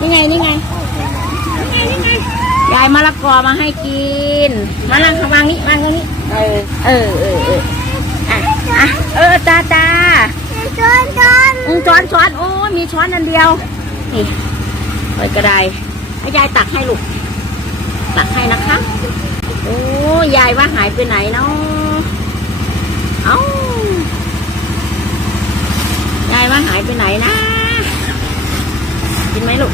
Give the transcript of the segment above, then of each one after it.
นี่ไงนี่ไงนี่ไงนี่ไงยายมะละกอมาให้กินมานั่งข้างวางนี้วางตรงนี้เออเออเออเอออะอะเออจ้าจ้าช้อนช้อนอืมช้อนช้อนโอ้ยมีช้อนอันเดียวนี่เปิดกระไดให้ยายตักให้ลูกตักให้นะคะโอ้ยายว่าหายไปไหนเนาะเอ้ายายว่าหายไปไหนนะ กินไหมลูก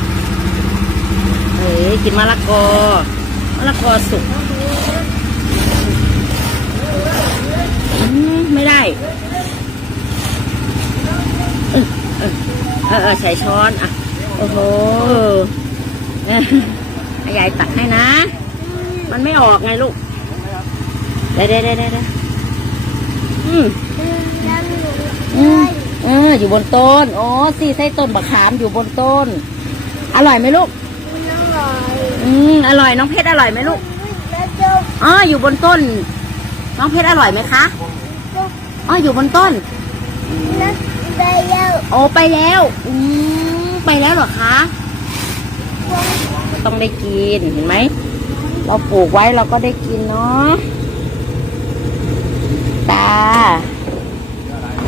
เอ้กินมะละกอมะละกอสุกอืมไม่ได้เออเออเออใส่ช้อนอะโอ้โหออให้ยายตักให้นะ มันไม่ออกไงลูกได้ได้ได้ได้ได้อืมอืมเอออยู่บนต้น อ๋อสี่ไส้ต้นบักขามอยู่บนต้น อร่อยไหมลูก น้ำลอยอืมอร่อยน้องเพชรอร่อยไหมลูกแล้วจุกอ๋ออยู่บนต้น น้องเพชรอร่อยไหมคะจุกอ๋ออยู่บนต้นนักไปแล้วโอ้ไปแล้วอืมไปแล้วเหรอคะต้องได้กินเห็นไหมเราปลูกไว้เราก็ได้กินเนาะ ตา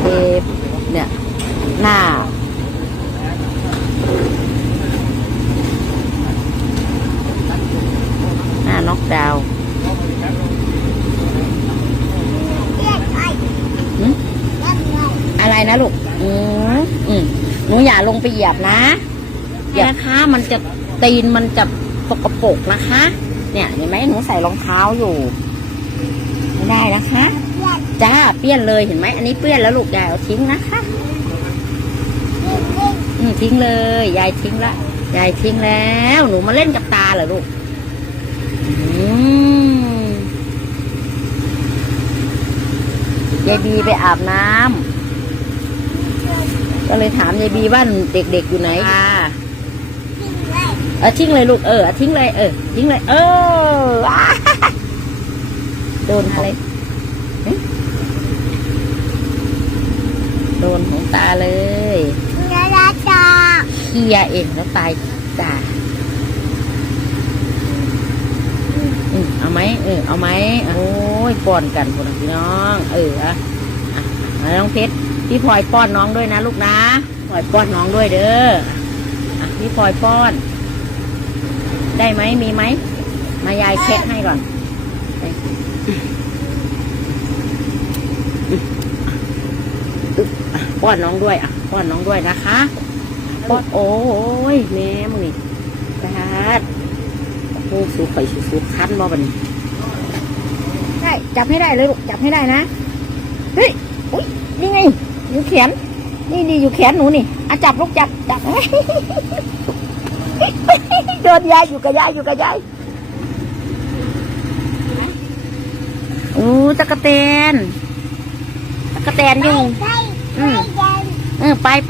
เอฟเนี่ย หน้า หน้าน็อกดาวน์ เรียกไอ้ หึ นั่นไง อะไรนะลูก อืมอืมหนูอย่าลงไปเหยียบนะอย่านะคะ มันจะตีนมันจะสกปรกนะคะ เนี่ยเห็นไหมหนูใส่รองเท้าอยู่ ไม่ได้นะคะเรียกจ้าเปี้ยนเลยเห็นไหมอันนี้เปี้ยนแล้วลูกยายเอาทิ้งนะคะเรียกเรียกอืมทิ้งเลย ยายทิ้งละยายทิ้งแล้ว หนูมาเล่นกับตาเหรอลูก อืมยายบีไปอาบน้ำ ก็เลยถามยายบีว่าเด็กๆอยู่ไหนอ่าทิ้งไว้เออทิ้งเลยลูกเออเอาทิ้งเลยเออทิ้งเลย เออว้าโดนอะไรหึโดนของตาเลยนาราจาเคลียร์เองแล้วตายจ้าอืมเอาไหมเออเอาไหมโอ้ยป้อนกันคนพี่น้อง เอออะอะอะน้องเพชร พี่พลอยป้อนน้องด้วยนะลูกนะพลอยป้อนน้องด้วยเด้ออะพี่พลอยป้อน ได้ไหมมีไหม มายายเช็คให้ก่อนป้อนน้องด้วยอะป้อนน้องด้วยนะคะป้อนโอ้ยแม่มึงนี่จัดโอ้สูไข่สูสูคันบ่บันได้จับให้ได้เลยลูกจับให้ได้นะ เฮ้ย อุ้ยนี่ไง อยู่แขน นี่นี่อยู่แขนหนูนี่อะจับลูกจับจับโดนยายอยู่กับยายอยู่กับยายอู้ตะกะเตนตะกะแตนอยู่ใช่อืมใช่เออไปไป